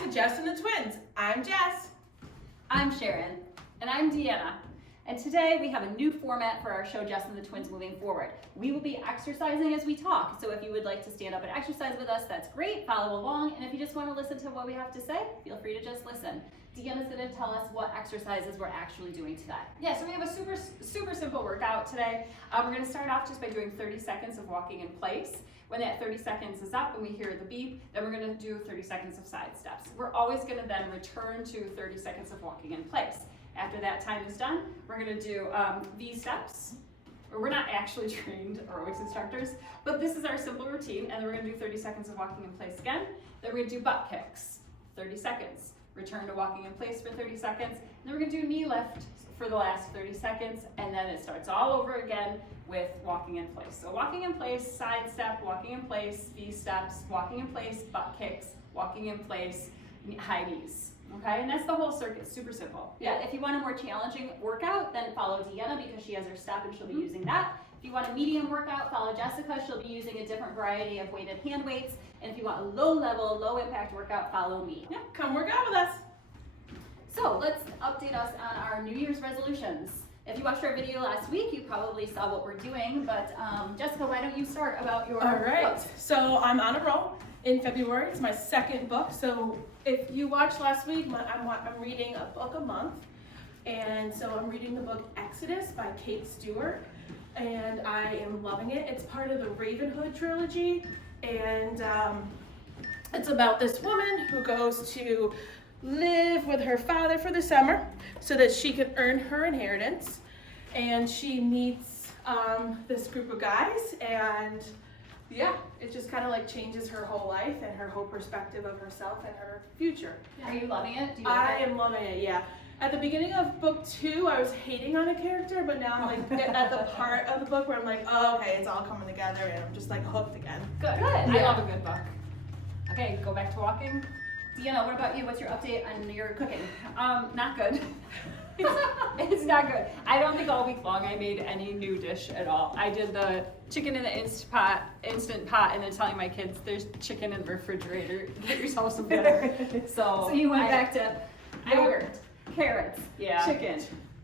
back to Jess and the Twins. I'm Jess. I'm Sharon. And I'm Deanna. And today we have a new format for our show, Jess and the Twins, moving forward. We will be exercising as we talk. So if you would like to stand up and exercise with us, that's great. Follow along. And if you just want to listen to what we have to say, feel free to just listen. Deanna's going to tell us what exercises we're actually doing today. Yeah, so we have a super simple workout today. We're going to start off just by doing 30 seconds of walking in place. When that 30 seconds is up and we hear the beep, then we're going to do 30 seconds of side steps. We're always going to then return to 30 seconds of walking in place. After that time is done, we're going to do V steps. We're not actually trained aerobics instructors, but this is our simple routine, and then we're going to do 30 seconds of walking in place again. Then we're going to do butt kicks, 30 seconds. Return to walking in place for 30 seconds. And then we're going to do knee lift for the last 30 seconds, and then it starts all over again with walking in place. So walking in place, side step, walking in place, V steps, walking in place, butt kicks, walking in place, high knees. Okay, and that's the whole circuit, super simple. Yeah, if you want a more challenging workout, then follow Deanna because she has her step and she'll be using that. If you want a medium workout, follow Jessica. She'll be using a different variety of weighted hand weights. And if you want a low level, low impact workout, follow me. Yeah, come work out with us. So let's update us on our New Year's resolutions. If you watched our video last week, you probably saw what we're doing, but Jessica, why don't you start about your All right, book? so I'm on a roll. In February, it's my second book. So if you watched last week, I'm reading a book a month. And so I'm reading the book Exodus by Kate Stewart. And I am loving it. It's part of the Ravenhood trilogy. And it's about this woman who goes to live with her father for the summer so that she can earn her inheritance. And she meets this group of guys, and yeah, it just kind of like changes her whole life and her whole perspective of herself and her future. Are you loving it? Do you I am loving it, yeah. At the beginning of book 2, I was hating on a character, but now I'm like at the part of the book where I'm like, oh, okay, it's all coming together, and I'm just like hooked again. Good. Good. I love a good book. Okay, go back to walking. Deanna, what about you? What's your update on your cooking? Not good. It's not good. I don't think all week long I made any new dish at all. I did the chicken in the instant pot, and then telling my kids there's chicken in the refrigerator. Get yourself some dinner. So you went back to yogurt, carrots, Yeah. chicken.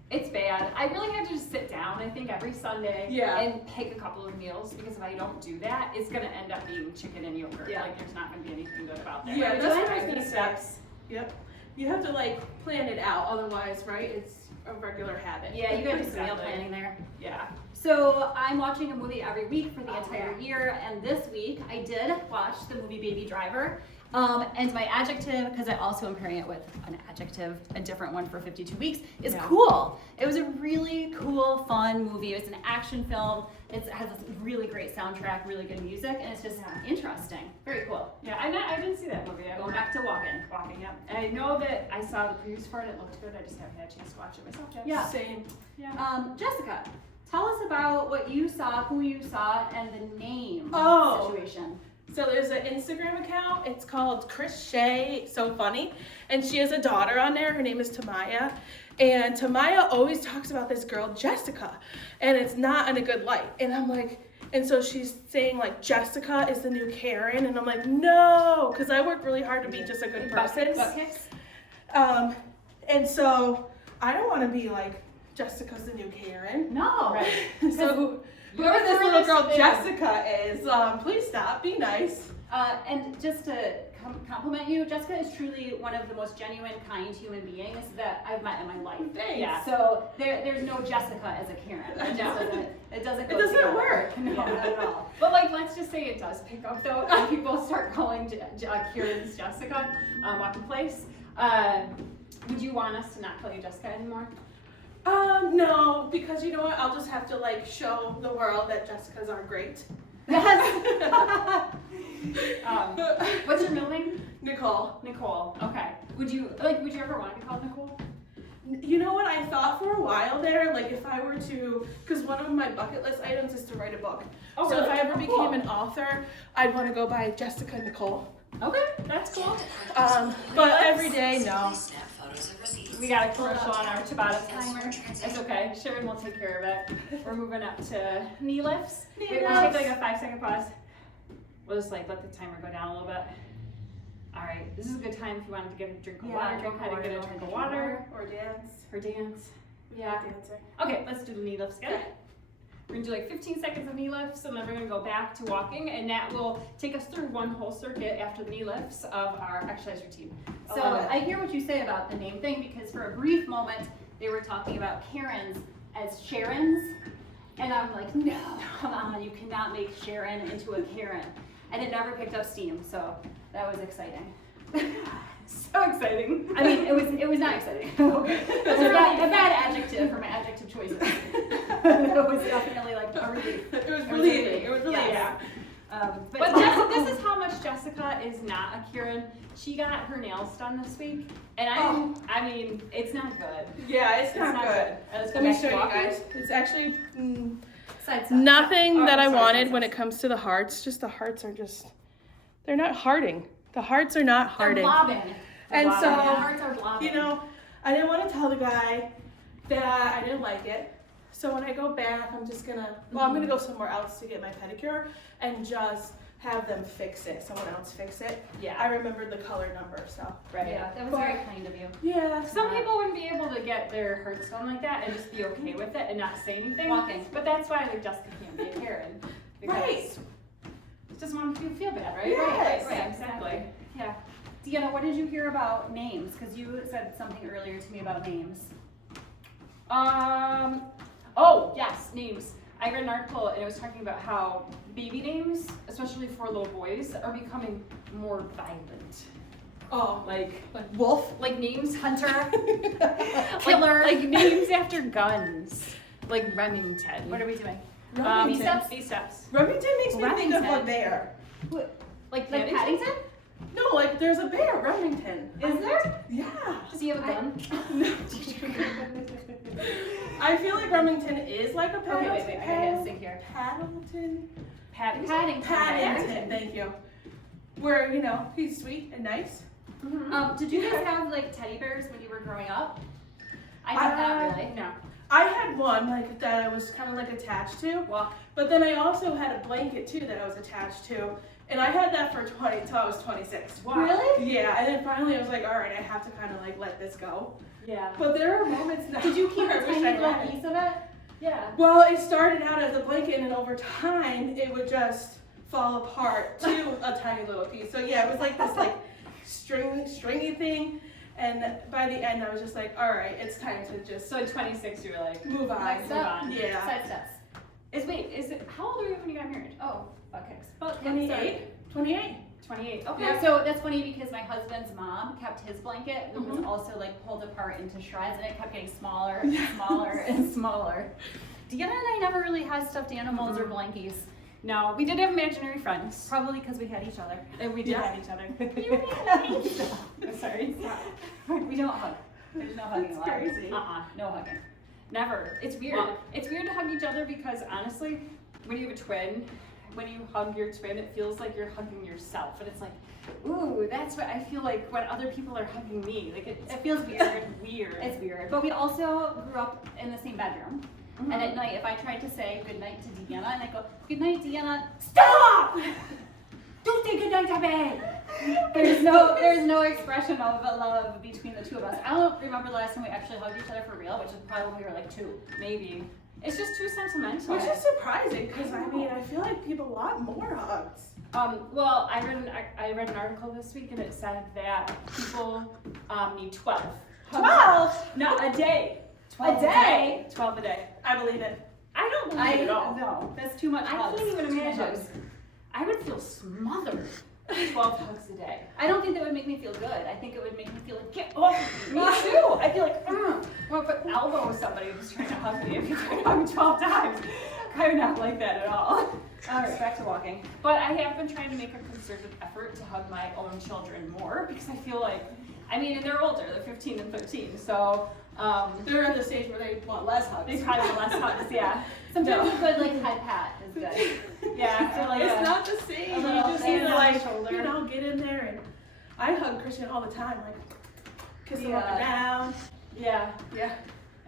It's bad. I really have to just sit down, I think, every Sunday Yeah. and pick a couple of meals, because if I don't do that, it's going to end up being chicken and yogurt. Yeah. Like, there's not going to be anything good about that. Yeah, But that's just what I was my gonna say. steps. Yep. You have to like plan it out, otherwise, right? It's a regular habit. Yeah, you gotta do some meal Exactly. planning there. Yeah. So I'm watching a movie every week for the entire year, and this week I did watch the movie Baby Driver. And my adjective, because I also am pairing it with an adjective, a different one for 52 weeks, is cool. It was a really cool, fun movie. It's an action film. It has a really great soundtrack, really good music, and it's just interesting. Very cool. Yeah, I didn't see that movie. Going back to walking. Walking, yeah. And I know that I saw the previews for it. It looked good. I just haven't had a chance to watch it myself yet. Yeah. Same. Yeah. Jessica, tell us about what you saw, who you saw, and the name situation. So there's an Instagram account. It's called Chris Shea, so funny. And she has a daughter on there. Her name is Tamaya. And Tamaya always talks about this girl, Jessica. And it's not in a good light. And I'm like, and so she's saying like, Jessica is the new Karen. And I'm like, no, because I work really hard to be just a good person. Butt kicks? And so I don't want to be like, Jessica's the new Karen. No. Right. So whoever this little girl Jessica is, please stop, be nice. And just to compliment you, Jessica is truly one of the most genuine, kind human beings that I've met in my life. Thanks. Yeah. So there's no Jessica as a Karen. It doesn't go It doesn't together. work. No, not at all. But like, let's just say it does pick up though, and people start calling Kieran's Jessica Walking Place. Would you want us to not call you Jessica anymore? No, because you know what? I'll just have to like show the world that Jessicas are great. Yes. What's your middle name? Nicole. Nicole. Okay. Would you ever want to be called Nicole? You know what? I thought for a while there, like if I were to, because one of my bucket list items is to write a book. Oh, so really? if I ever Oh, became cool. an author, I'd want to go by Jessica Nicole. Okay, that's cool. But every day, no. We got a commercial on our Tabata timer. It's okay. Sharon will take care of it. We're moving up to knee lifts. Knee We'll lifts. take like a 5-second pause. We'll just like let the timer go down a little bit. All right. This is a good time if you wanted to get a drink of Yeah, water, drink how to get a water, drink of drink water, Or dance. or dance. Yeah, Yeah. dancing. Okay, let's do the knee lifts again. We're gonna do like 15 seconds of knee lifts, and then we're gonna go back to walking, and that will take us through one whole circuit after the knee lifts of our exercise routine. So I hear what you say about the name thing, because for a brief moment they were talking about Karens as Sharons, and I'm like, no, come on, you cannot make Sharon into a Karen. And it never picked up steam, so that was exciting. So exciting. I mean, it was not exciting. It was a bad adjective for my adjective choices. It was definitely like a relief. It was relieving. It was relieving. Yeah. But This is how much Jessica is not a Kieran. She got her nails done this week, and I mean, it's not good. Yeah, it's not good. Let's go Let me back show to you walking. guys. It's actually side steps. nothing Oh, that I sorry, wanted sorry, when it comes to the hearts. Just the hearts are just, they're not harding. The hearts are not They're harding. blobbing. And blobbing, so, The hearts are blobbing. you know, I didn't want to tell the guy that I didn't like it. So when I go back, I'm just gonna, I'm gonna go somewhere else to get my pedicure and just have them fix it. Someone else fix it. I Yeah. remembered the color number, so. Right. Yeah, that was very kind of you. Yeah. Some people wouldn't be able to get their hearts done like that and just be okay with it and not say anything. Walking. But that's why like Jessica can't be a Karen. Because Right. it doesn't want you to feel bad, right? Yes. Right, exactly. Yeah. Deanna, what did you hear about names? Because you said something earlier to me about names. Oh, yes, names. I read an article and it was talking about how baby names, especially for little boys, are becoming more violent. Oh, Like wolf. like names Hunter. killer. Like names after guns. Like Remington. What are we doing? Remington. steps? These steps. Remington makes me think of a Remington. bear. Like Paddington? Paddington? No, like there's a bear, Remington. Is there? Yeah. Does he have a gun? I feel like Remington is like a Okay, Paddington. wait, I gotta think here. Paddington. Paddington. Paddington. Thank you. Where he's sweet and nice. Mhm. Did you guys have like teddy bears when you were growing up? I did not really. No. I had one like that I was kind of like attached to, Well, but then I also had a blanket too that I was attached to, and I had that for until I was 26. Wow. really? Yeah, and then finally I was like, all right, I have to kind of like let this go. Yeah. But there are moments now. Did you keep where a I wish tiny I little had it. piece of it? Yeah. Well, it started out as a blanket, and then over time, it would just fall apart to a tiny little piece. So yeah, it was like this like stringy thing, and by the end, I was just like, all right, it's time to just So at 26, you were like, move on. Next move up. on. Yeah. Side steps. Is it? How old were you when you got married? Oh, butt kicks. 28. 28. 28. Okay. Yeah, so that's funny because my husband's mom kept his blanket, and was also like pulled apart into shreds, and it kept getting smaller and smaller and smaller. Deanna and I never really had stuffed animals or blankies. No, we did have imaginary friends. Probably because we had each other. And we did Yeah. have each other. I'm Sorry. We don't hug. There's no hugging That's allowed. crazy. No hugging. Never. It's weird. Well- It's weird to hug each other because honestly, when you have a twin, when you hug your twin, it feels like you're hugging yourself. And it's like, ooh, that's what I feel like when other people are hugging me. Like it feels weird. Weird. It's weird. But we also grew up in the same bedroom. And at night, if I tried to say goodnight to Deanna, and I go, good night, Deanna, stop! Don't say goodnight to me! There's no expression of love between the two of us. I don't remember the last time we actually hugged each other for real, which is probably when we were like 2. Maybe. It's just too sentimental. Which is surprising because I mean I feel like people want more hugs. Well, I read an article this week and it said that people need 12. 12? Not a day. 12 A day? 12 a day. I believe it. I don't believe it at all. No, that's too much I hugs. can't even Too much imagine. hugs. I would feel smothered. 12 hugs a day. I don't think that would make me feel good. I think it would make me feel like, get off Me too. I'd be like, well, if I elbow somebody who's trying to hug me, if you try to hug me 12 times, I would not like that at all. All right, back to walking. But I have been trying to make a concerted effort to hug my own children more because I feel like, I mean, and they're older, they're 15 and 13, so They're at the stage where they want less hugs. they probably want less hugs, yeah. Sometimes a good like head pat is good. Yeah, so like It's not the same. a You little just thing need to on the like, shoulder. get in there and I hug Christian all the time, like kiss him up Yeah. and down. yeah. Yeah.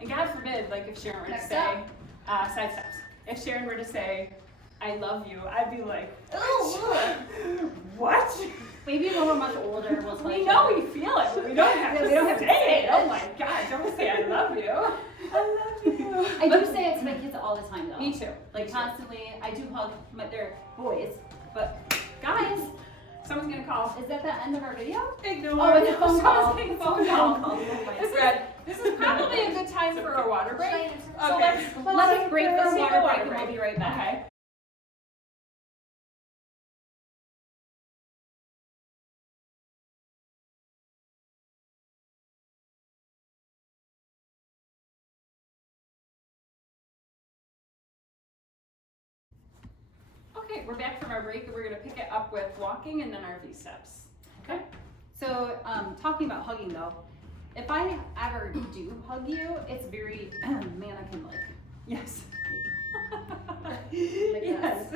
And God forbid, like if Sharon were to Next say, up. side steps. If Sharon were to say, I love you, I'd be like, Oh, what? Maybe when we're much older, we'll tell We each know other. we feel it, but we don't have to say it. Oh my God, don't say I love you. I love you. I do say it to my kids all the time though. Me too. Like Me too. constantly, I do hug their boys, but guys, Someone's gonna call. is that the end of our video? Ignore. Oh, it's a phone call. Someone's getting phone call. This This is probably a good time for a water break. So Okay. Let's break this take water a break and we'll be right back. Okay. Okay, we're back from our break and we're gonna pick it up with walking and then our V steps. Okay. So, talking about hugging though, if I ever do hug you, it's very mannequin-like. Yes. Like Yes.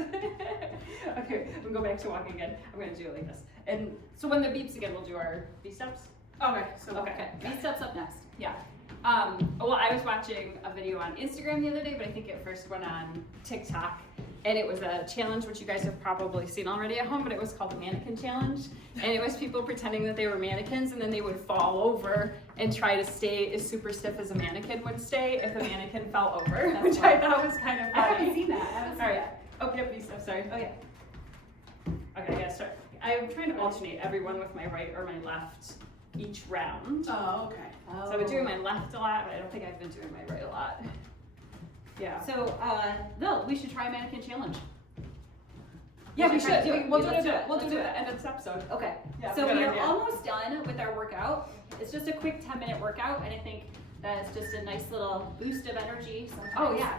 Okay, we'll go back to walking again. I'm gonna do it like this. And so when the beeps again, we'll do our V steps. Okay, so Okay. V steps up next. Yeah. Well, I was watching a video on Instagram the other day, but I think it first went on TikTok. And it was a challenge, which you guys have probably seen already at home, but it was called the Mannequin Challenge. And it was people pretending that they were mannequins, and then they would fall over and try to stay as super stiff as a mannequin would stay if the mannequin fell over, which I thought was kind of I haven't funny. seen that. I haven't seen All right. that. Oh, yep, these steps, sorry. Okay. Okay, I gotta start. I'm trying to alternate everyone with my right or my left each round. Oh, okay. So I've been doing my left a lot, but I don't think I've been doing my right a lot. Yeah. So, Bill, we should try a mannequin challenge. Yeah, we should try should. to do it. We'll do Let's it. do it. We'll Let's do do it it. at the end of this episode. Okay. Yeah, So good we are idea. almost done with our workout. It's just a quick 10-minute workout, and I think that is just a nice little boost of energy. Sometimes. Oh yeah.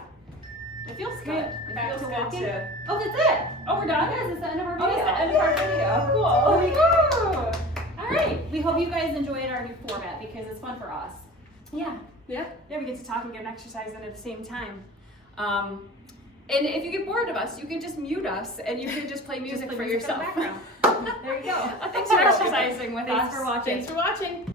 It feels good. It Back feels to good walking. too. Oh, that's it. Oh, we're done? Yes, it's the end of our Oh, video. it's the end of our video. Cool. Woo. All right. We hope you guys enjoyed our new format because it's fun for us. Yeah. Yeah. Yeah, we get to talk and get an exercise in at the same time. And if you get bored of us, you can just mute us and you can just play music play for music in the yourself. background. There you go. Thanks for exercising with us. Thanks for watching. Thanks for watching.